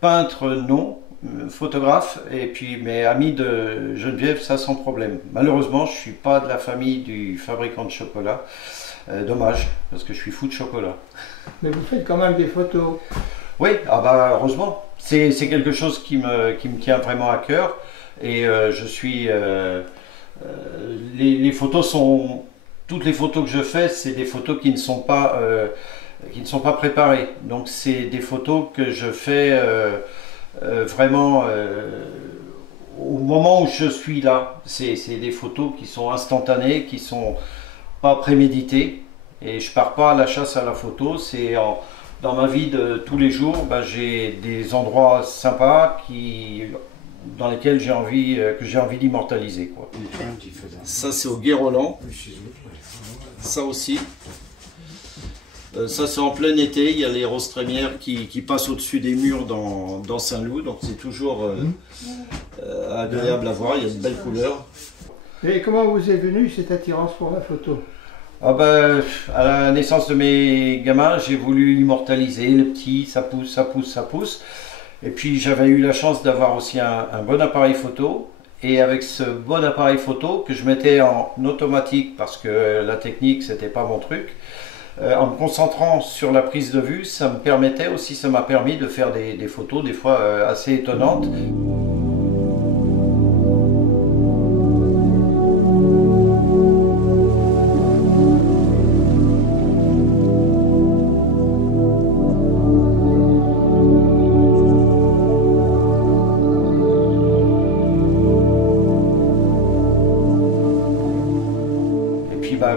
Peintre, non. Photographe, et puis mes amis de Geneviève, ça sans problème. Malheureusement, je suis pas de la famille du fabricant de chocolat. Dommage, parce que je suis fou de chocolat. Mais vous faites quand même des photos. Oui, ah bah heureusement. C'est quelque chose qui me tient vraiment à cœur. Et je suis... les photos sont... Toutes les photos que je fais, c'est des photos qui ne sont pas préparées. Donc c'est des photos que je fais vraiment au moment où je suis là. C'est des photos qui sont instantanées, qui sont pas préméditées. Et je pars pas à la chasse à la photo. Dans ma vie de tous les jours, ben, j'ai des endroits sympas dans lesquels j'ai envie d'immortaliser, quoi. Ça c'est au Guérolan. Ça aussi. Ça c'est en plein été, il y a les roses trémières qui passent au-dessus des murs dans Saint-Loup, donc c'est toujours agréable à voir, il y a de belles couleurs. Et comment vous est venue cette attirance pour la photo? Ah ben, à la naissance de mes gamins, j'ai voulu immortaliser le petit, ça pousse, ça pousse, ça pousse. Et puis j'avais eu la chance d'avoir aussi un bon appareil photo. Et avec ce bon appareil photo que je mettais en automatique parce que la technique c'était pas mon truc, en me concentrant sur la prise de vue, ça m'a permis de faire des photos des fois assez étonnantes.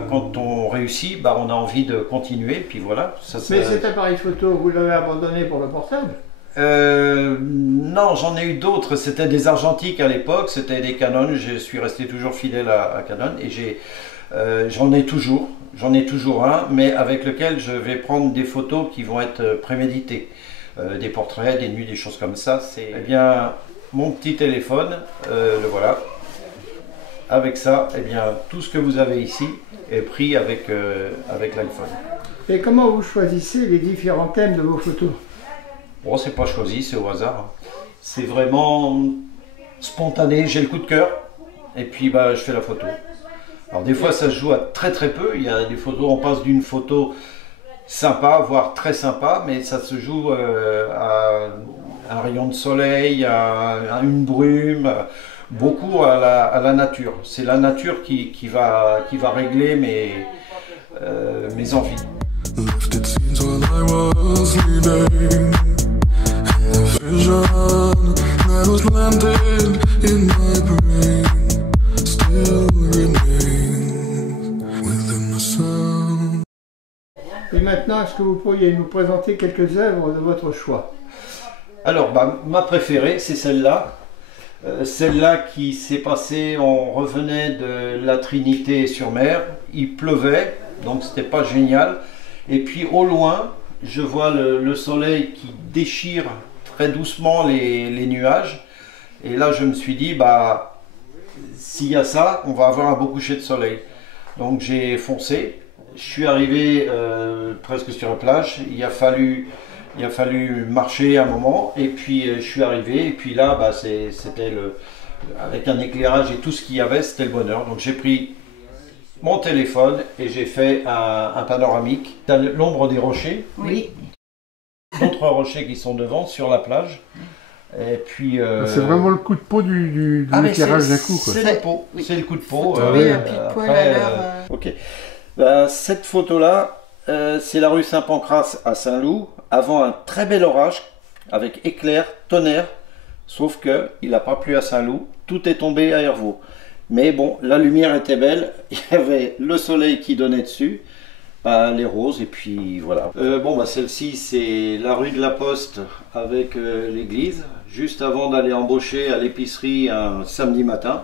Quand on réussit, on a envie de continuer, puis voilà. Mais cet appareil photo, vous l'avez abandonné pour le portable? Non, j'en ai eu d'autres. C'était des argentiques à l'époque, c'était des Canon. Je suis resté toujours fidèle à Canon et j'en ai toujours un, mais avec lequel je vais prendre des photos qui vont être préméditées. Des portraits, des nus, des choses comme ça. C'est bien mon petit téléphone, le voilà. Avec ça, tout ce que vous avez ici est pris avec l'iPhone. Et comment vous choisissez les différents thèmes de vos photos? Bon, c'est pas choisi, c'est au hasard. C'est vraiment spontané, j'ai le coup de cœur, et puis je fais la photo. Alors des fois ça se joue à très peu, il y a des photos, on passe d'une photo sympa, voire très sympa, mais ça se joue à un rayon de soleil, à une brume, beaucoup à la nature. C'est la nature qui va régler mes envies. Et maintenant, est-ce que vous pourriez nous présenter quelques œuvres de votre choix? Alors, ma préférée, c'est celle-là. Celle-là qui s'est passée, on revenait de la Trinité-sur-Mer, il pleuvait, donc c'était pas génial. Et puis au loin, je vois le soleil qui déchire très doucement les nuages. Et là, je me suis dit, s'il y a ça, on va avoir un beau coucher de soleil. Donc j'ai foncé, je suis arrivé presque sur la plage, il a fallu marcher un moment, et puis je suis arrivé, et puis là, c'était avec un éclairage et tout ce qu'il y avait, c'était le bonheur. Donc j'ai pris mon téléphone et j'ai fait un panoramique. T'as l'ombre des rochers, oui. D'autres rochers qui sont devant, sur la plage. Et puis, c'est vraiment le coup de peau de l'éclairage d'un coup. C'est le pot, c'est le coup de peau. Ok. Cette photo-là, c'est la rue Saint-Pancrace à Saint-Loup, avant un très bel orage, avec éclair, tonnerre, sauf qu'il n'a pas plu à Saint-Loup, tout est tombé à Hervaux. Mais bon, la lumière était belle, il y avait le soleil qui donnait dessus, les roses, et puis voilà. Celle-ci, c'est la rue de la Poste avec l'église, juste avant d'aller embaucher à l'épicerie un samedi matin.